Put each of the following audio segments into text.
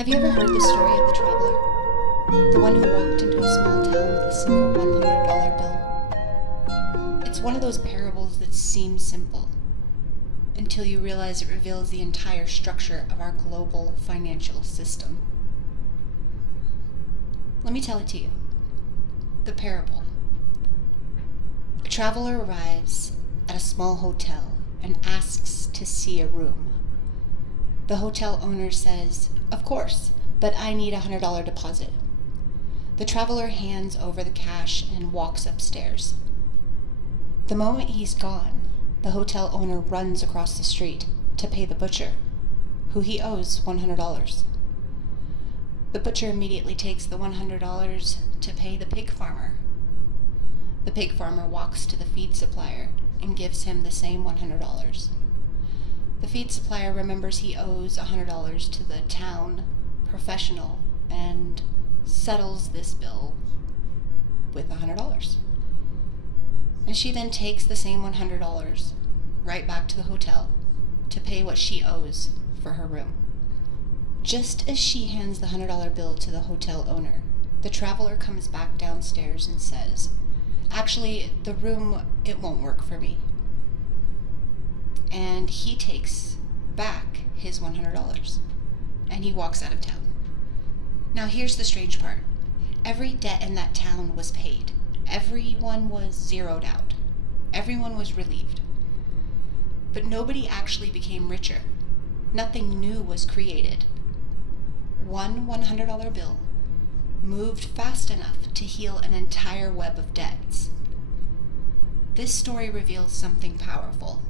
Have you ever heard the story of the traveler? The one who walked into a small town with a single $100 bill? It's one of those parables that seems simple until you realize it reveals the entire structure of our global financial system. Let me tell it to you. The parable. A traveler arrives at a small hotel and asks to see a room. The hotel owner says, "Of course, but I need a $100 deposit." The traveler hands over the cash and walks upstairs. The moment he's gone, the hotel owner runs across the street to pay the butcher, who he owes $100. The butcher immediately takes the $100 to pay the pig farmer. The pig farmer walks to the feed supplier and gives him the same $100. The feed supplier remembers he owes $100 to the town professional and settles this bill with $100. And she then takes the same $100 right back to the hotel to pay what she owes for her room. Just as she hands the $100 bill to the hotel owner, the traveler comes back downstairs and says, "Actually, the room, it won't work for me." And he takes back his $100 and he walks out of town. Now here's the strange part. Every debt in that town was paid. Everyone was zeroed out. Everyone was relieved. But nobody actually became richer. Nothing new was created. One $100 bill moved fast enough to heal an entire web of debts. This story reveals something powerful.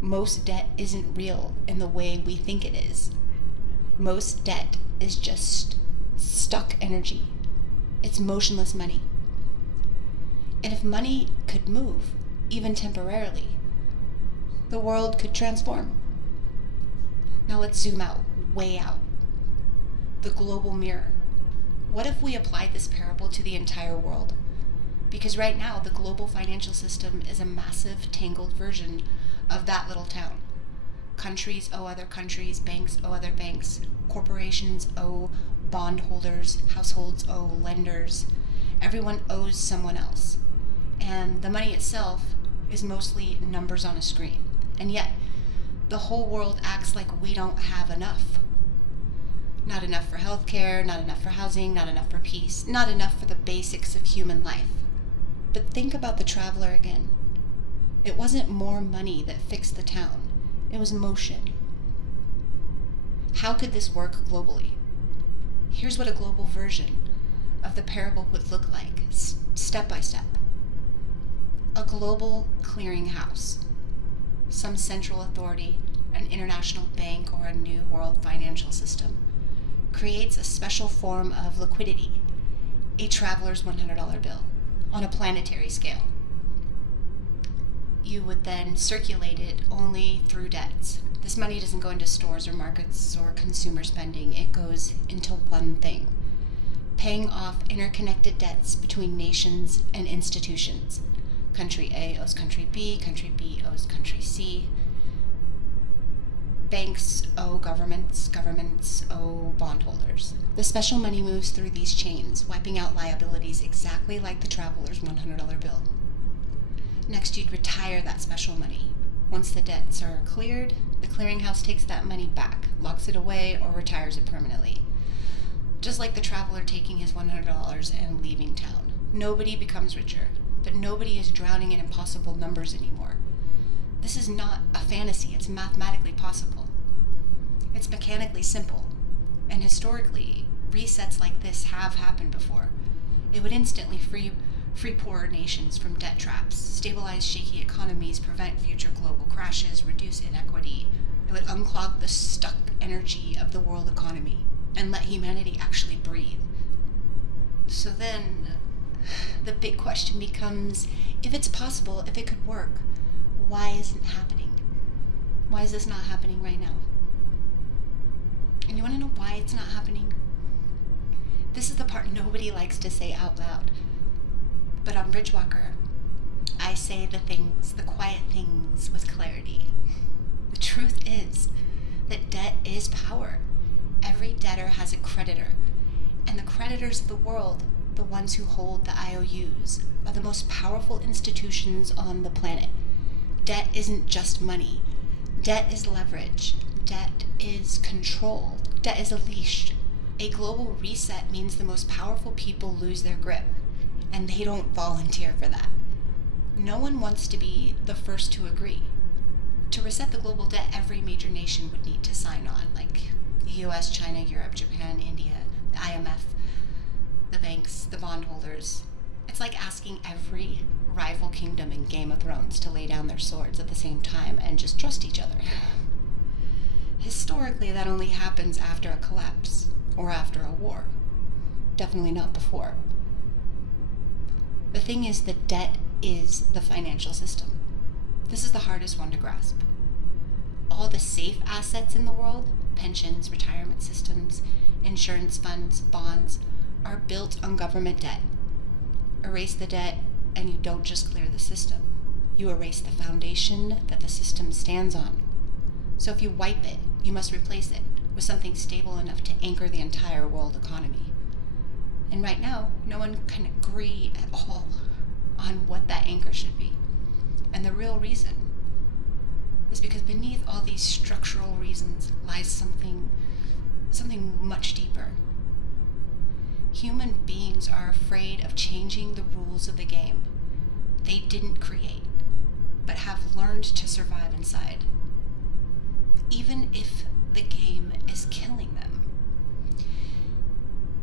Most debt isn't real in the way we think it is. Most debt is just stuck energy. It's motionless money. And if money could move, even temporarily, the world could transform. Now let's zoom out, way out. The global mirror. What if we applied this parable to the entire world? Because right now, the global financial system is a massive, tangled version of that little town. Countries owe other countries, banks owe other banks, corporations owe bondholders, households owe lenders. Everyone owes someone else. And the money itself is mostly numbers on a screen. And yet, the whole world acts like we don't have enough. Not enough for healthcare, not enough for housing, not enough for peace, not enough for the basics of human life. But think about the traveler again. It wasn't more money that fixed the town. It was motion. How could this work globally? Here's what a global version of the parable would look like, step by step. A global clearinghouse. Some central authority, an international bank, or a new world financial system creates a special form of liquidity, a traveler's $100 bill, on a planetary scale. You would then circulate it only through debts. This money doesn't go into stores or markets or consumer spending. It goes into one thing: paying off interconnected debts between nations and institutions. Country A owes country B owes country C. Banks owe governments, governments owe bondholders. The special money moves through these chains, wiping out liabilities exactly like the traveler's $100 bill. Next, you'd retire that special money. Once the debts are cleared, the clearinghouse takes that money back, locks it away, or retires it permanently. Just like the traveler taking his $100 and leaving town. Nobody becomes richer, but nobody is drowning in impossible numbers anymore. This is not a fantasy, it's mathematically possible. It's mechanically simple, and historically, resets like this have happened before. It would instantly free poorer nations from debt traps, stabilize shaky economies, prevent future global crashes, reduce inequity. It would unclog the stuck energy of the world economy and let humanity actually breathe. So then, the big question becomes, if it's possible, if it could work, why isn't it happening? Why is this not happening right now? And you want to know why it's not happening? This is the part nobody likes to say out loud. But on Bridgewalker, I say the things, the quiet things with clarity. The truth is that debt is power. Every debtor has a creditor. And the creditors of the world, the ones who hold the IOUs, are the most powerful institutions on the planet. Debt isn't just money. Debt is leverage. Debt is control. Debt is a leash. A global reset means the most powerful people lose their grip, and they don't volunteer for that. No one wants to be the first to agree. To reset the global debt, every major nation would need to sign on, like the US, China, Europe, Japan, India, the IMF, the banks, the bondholders. It's like asking every rival kingdom in Game of Thrones to lay down their swords at the same time and just trust each other. Historically, that only happens after a collapse or after a war. Definitely not before. The thing is that debt is the financial system. This is the hardest one to grasp. All the safe assets in the world, pensions, retirement systems, insurance funds, bonds, are built on government debt. Erase the debt, and you don't just clear the system. You erase the foundation that the system stands on. So if you wipe it, you must replace it with something stable enough to anchor the entire world economy. And right now, no one can agree at all on what that anchor should be. And the real reason is because beneath all these structural reasons lies something much deeper. Human beings are afraid of changing the rules of the game they didn't create, but have learned to survive inside, even if the game is killing them.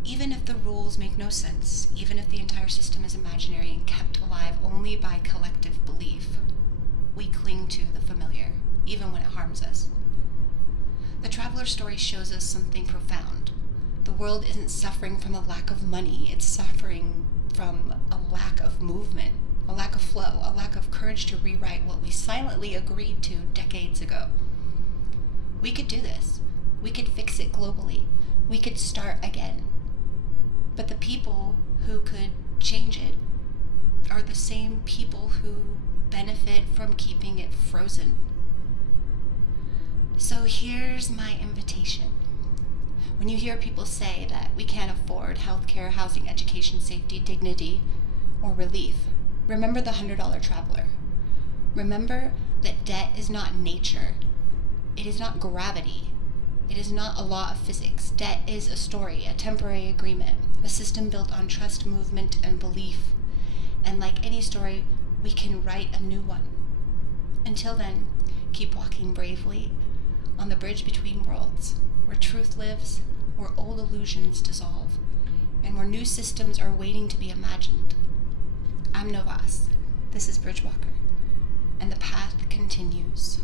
Even if the rules make no sense, even if the entire system is imaginary and kept alive only by collective belief, we cling to the familiar, even when it harms us. The Traveler's story shows us something profound. The world isn't suffering from a lack of money, it's suffering from a lack of movement, a lack of flow, a lack of courage to rewrite what we silently agreed to decades ago. We could do this. We could fix it globally. We could start again. But the people who could change it are the same people who benefit from keeping it frozen. So here's my invitation. When you hear people say that we can't afford healthcare, housing, education, safety, dignity, or relief, remember the $100 traveler. Remember that debt is not nature. It is not gravity. It is not a law of physics. Debt is a story, a temporary agreement, a system built on trust, movement, and belief. And like any story, we can write a new one. Until then, keep walking bravely on the bridge between worlds, where truth lives, where old illusions dissolve, and where new systems are waiting to be imagined. I'm Novas. This is Bridgewalker, and the path continues.